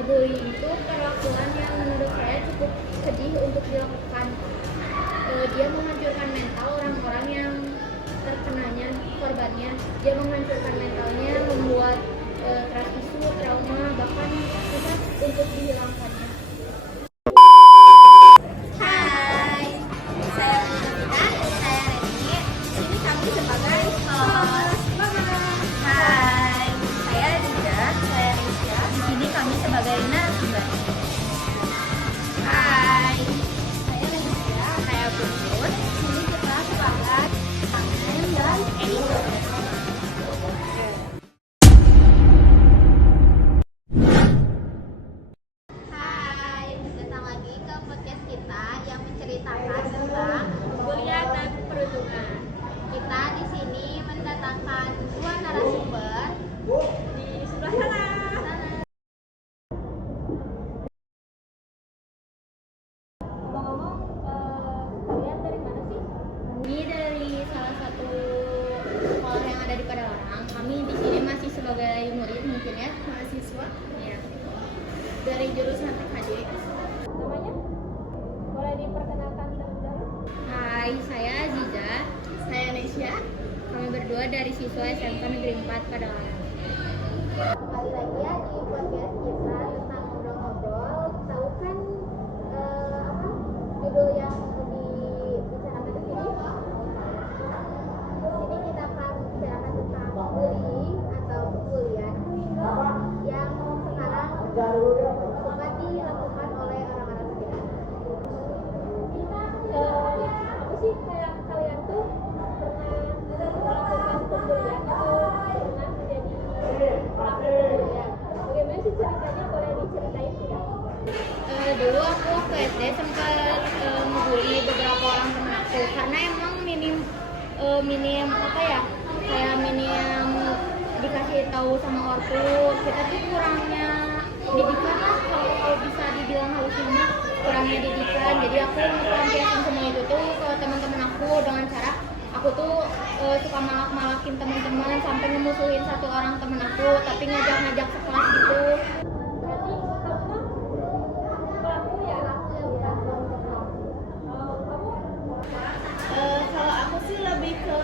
Bullying itu perlakuan yang menurut saya cukup keji untuk dilakukan. Dia menghancurkan mental orang-orang yang terkenanya, korbannya. Dia menghancurkan mentalnya, membuat trust issue, trauma, bahkan susah untuk dihilangkannya. Hai, saya Lina, saya Reni. Di sini kami sebagai host. Hai, saya Rida, saya Risha. Di sini kami sebagai narasumber. Hai, saya Risha, saya Bun. Di sini kita sebagai Tangan dan editor. Hai, datang lagi ke podcast kita yang menceritakan tentang kuliah dan peruntungan. Kita di sini mendatangkan dua narasumber di sebelah sana. Ngomong-ngomong, kalian dari mana sih? Ini dari salah satu sekolah yang ada di Padalarang. Kami di sini masih sebagai murid mungkin ya, mahasiswa. Ya. Dari jurusan TKJ. Namanya? Boleh diperkenalkan terlebih dahulu? Hai, saya Aziza. Saya Nesya. Kami berdua dari siswa SMP Negeri 4 Padalarang. Kembali lagi ya di podcast kita tentang ngobrol-ngobrol. Tahu kan apa judul yang dibicarakan di sini? Di sini kita akan bicarakan tentang bullying atau bulian yang sekarang suka dilakukan oleh orang-orang sekitar. Apa sih kayak kalian tuh pernah melakukan pembulian atau pernah menjadi pelaku pembulian? Bagaimana sih ceritanya? Boleh diceritain tidak? Dulu aku waktu SD sempat ngebully beberapa orang teman aku karena emang minim apa ya, kayak minim dikasih tahu sama ortu. Kita tuh kurangnya didikan lah, kalau bisa dibilang halusnya mah kurangnya didikan. Jadi aku melampiaskan semua itu tuh ke teman-teman aku dengan cara aku tuh suka malak-malakin teman-teman sampai ngemusuhin satu orang teman aku, tapi ngajak-ngajak sekelas gitu. Berarti kamu pelaku ya? Kalau aku sih lebih ke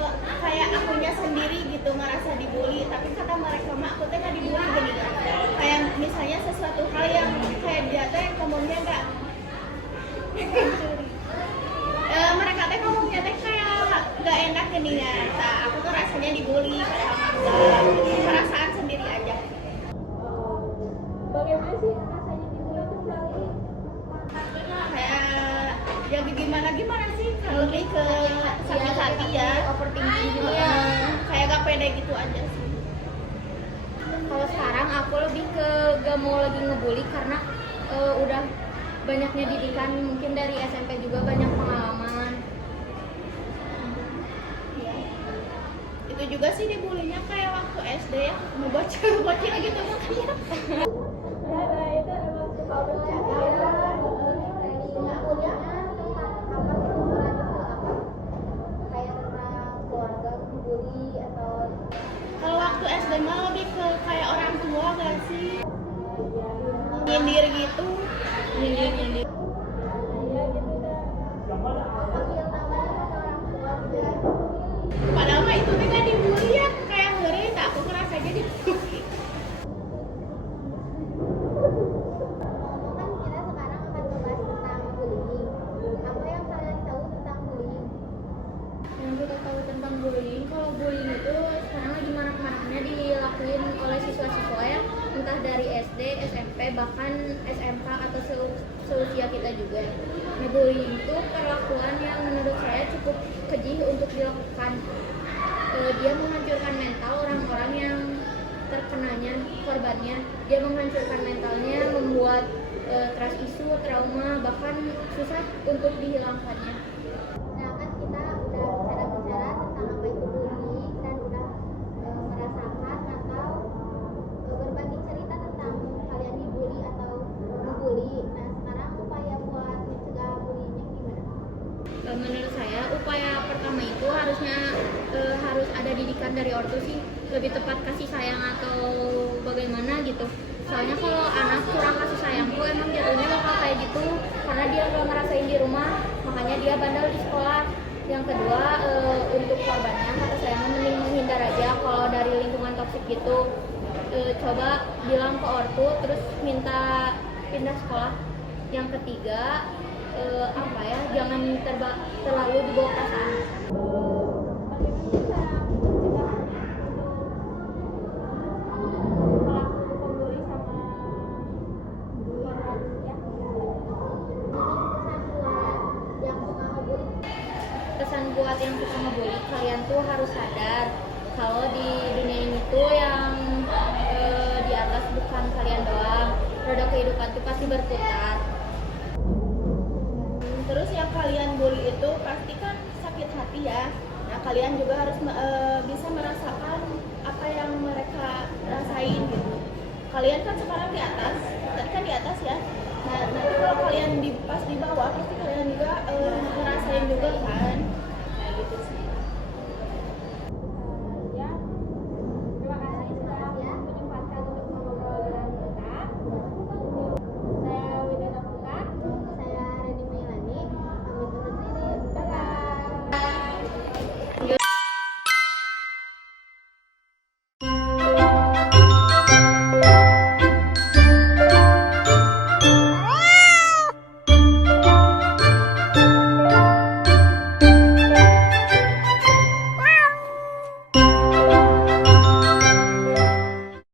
kayak akunya sendiri gitu ngerasa dibully, tapi kata mereka mah aku teh nggak dibully gini kan, kayak misalnya sesuatu hal yang kayak dia teh ngomongnya mereka teh ngomongnya teh kayak nggak enak gini kan, nah, aku tuh rasanya dibully padahal enggak, perasaan sendiri aja. Bagaimana sih rasanya dibully itu berarti? Kayak ya gimana sih, lebih ke sakit hati ya, Overthinking gitu ya, ya. kayak gak pede gitu aja sih. Kalau sekarang aku lebih ke gak mau lagi ngebully karena udah banyaknya didikan, mungkin dari SMP juga banyak pengalaman. Itu juga sih dibulinya kayak waktu SD ya, mau bocil gitu makanya. Nah, itu emang suka bercanda ya. Kuliahnya tentang apa sih, ukuran itu apa? Kayak tentang keluarga ngebully atau Kalau waktu SD mah lebih ke kayak orang tua gak sih, nyindir gitu, nyindir. Iya gitu dah. panggil namanya pada orang tua gitu. Padahal mah itu teh gak dibully ya, kayak ngeri, tak aku ngerasa aja dibully. Kan kita sekarang akan membahas tentang bullying. Apa yang kalian tahu tentang bullying? Yang kita tahu tentang bullying, kalau bullying itu sekarang lagi marak-maraknya dilakuin oleh siswa-siswa ya, entah dari SD, SMP, bahkan SMK atau seusia kita juga. Nah, bullying itu perlakuan yang menurut saya cukup keji untuk dilakukan. Dia menghancurkan mental orang-orang yang terkenanya, korbannya. Dia menghancurkan mentalnya, membuat trust issue, trauma, bahkan susah untuk dihilangkannya. Nah, kan kita udah bicara-bicara tentang apa itu bullying dan udah merasakan atau berbagi cerita tentang kalian dibully atau ngebully. Nah, sekarang upaya buat mencegah bullyingnya gimana? Menurut saya upaya pertama itu harusnya harus ada didikan dari ortu sih, lebih tepat kasih sayang atau bagaimana gitu. Soalnya kalau anak kurang kasih sayang tuh emang jatuhnya bakal kayak gitu, karena dia nggak ngerasain di rumah, makanya dia bandel di sekolah. Yang kedua, untuk korbannya kata saya mending menghindar aja kalau dari lingkungan toksik gitu. Coba bilang ke ortu terus minta pindah sekolah. Yang ketiga, apa ya, jangan terlalu dibawa perasaan. Pesan buat yang suka ngebully, kalian tuh harus sadar kalau di dunia ini tuh yang di atas bukan kalian doang, roda kehidupan tuh pasti berputar. Terus yang kalian bully itu pasti kan sakit hati ya. Nah kalian juga harus bisa merasakan apa yang mereka rasain gitu. Kalian kan sekarang di atas, tadi kan di atas ya. Nah nanti kalau kalian pas di bawah pasti kalian juga ngerasain juga kan.